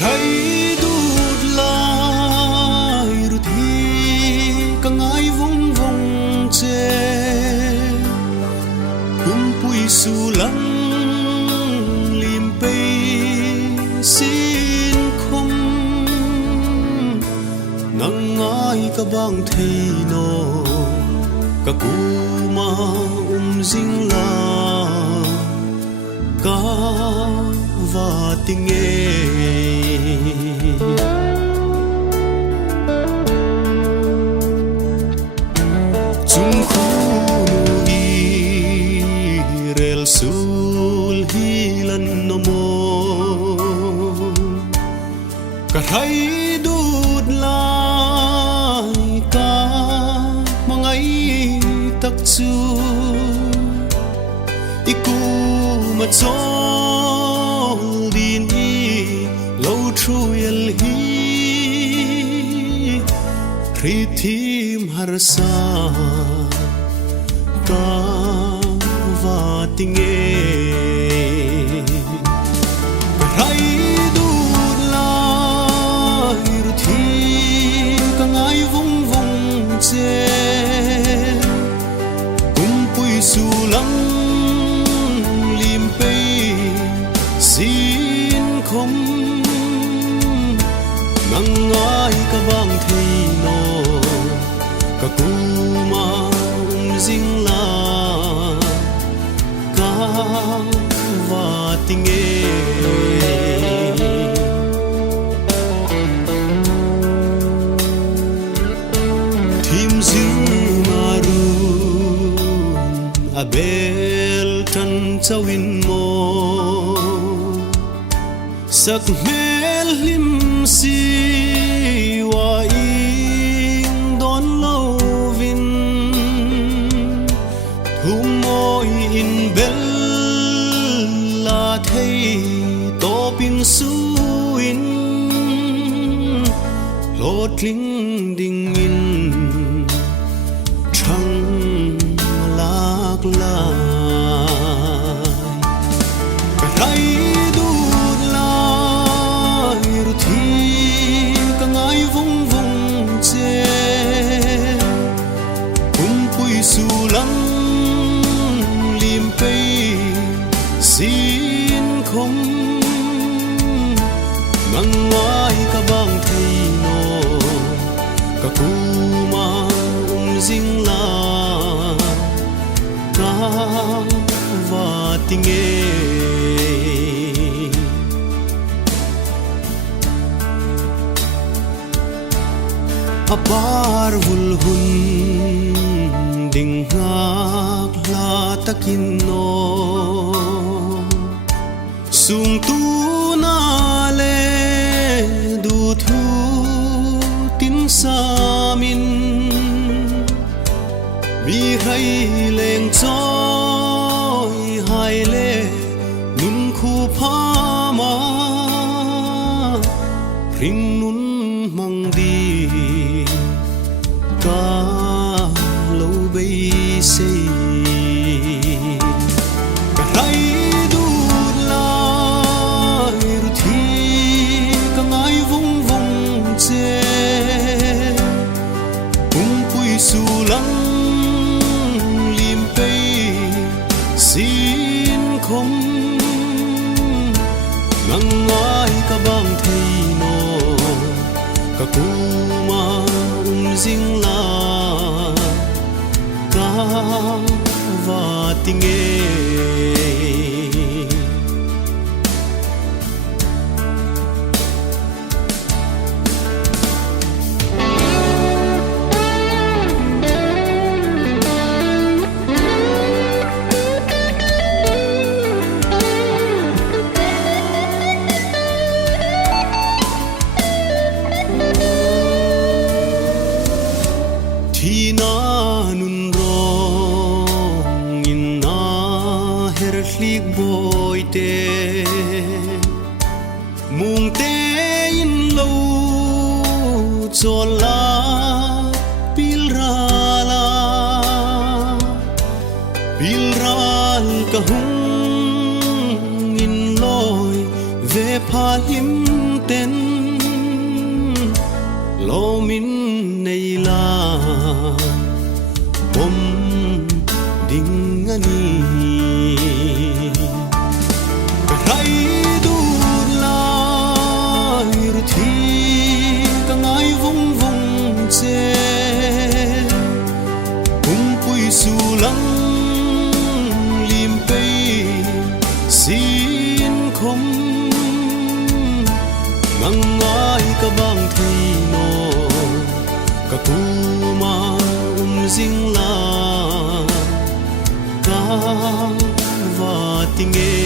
Hãy đút lại rồi thì cả ngày vòng vòng chê cùng bụi su lăng lim bay xin không nắng ai cả bang thấy nó cả cú mà dinh la cả và tình nghe chung khu đi rel sul hi lần no mo cả thấy đút lại cả mà ngày tắc chu iku mà cho din i lâu truel hi Kritim harsa ka va tinge rai du la ru thi ka ngai vung vung che pui su lăng lim pe xin không ngang ai ka bang thei no ka kuma ding la ka va tinge thim zing marun abel tan chawin mo sak mel lim si wa in don lovin humoi in bel la thei to pin suin lot ling ding in thang lak la rai su lăng lim bay xin không ngang ngoài cả bang thầy no cả kuma ding la cả và tình nghe apar vul hun ding ngak la takin no sung tu na le du thu tin sa min mi hai leng choi hai le nun khu pha ma ring nun mang đi ka bay say cả hai đút la ru thi cả ngày vung vung che cùng pui su lăng lim bay xin không ngang ngoài cả bang thei no cả kuma ding la và tình nghe mùng té in lâu cho la pil ra ka hung in loi về pha him ten lo min nei la bom ding ani rai du la ru thi ka ngai vung vung che pui su lăng lim pe xin không ngang ngai ka bang thei no ka pu ma jing la ka va ting e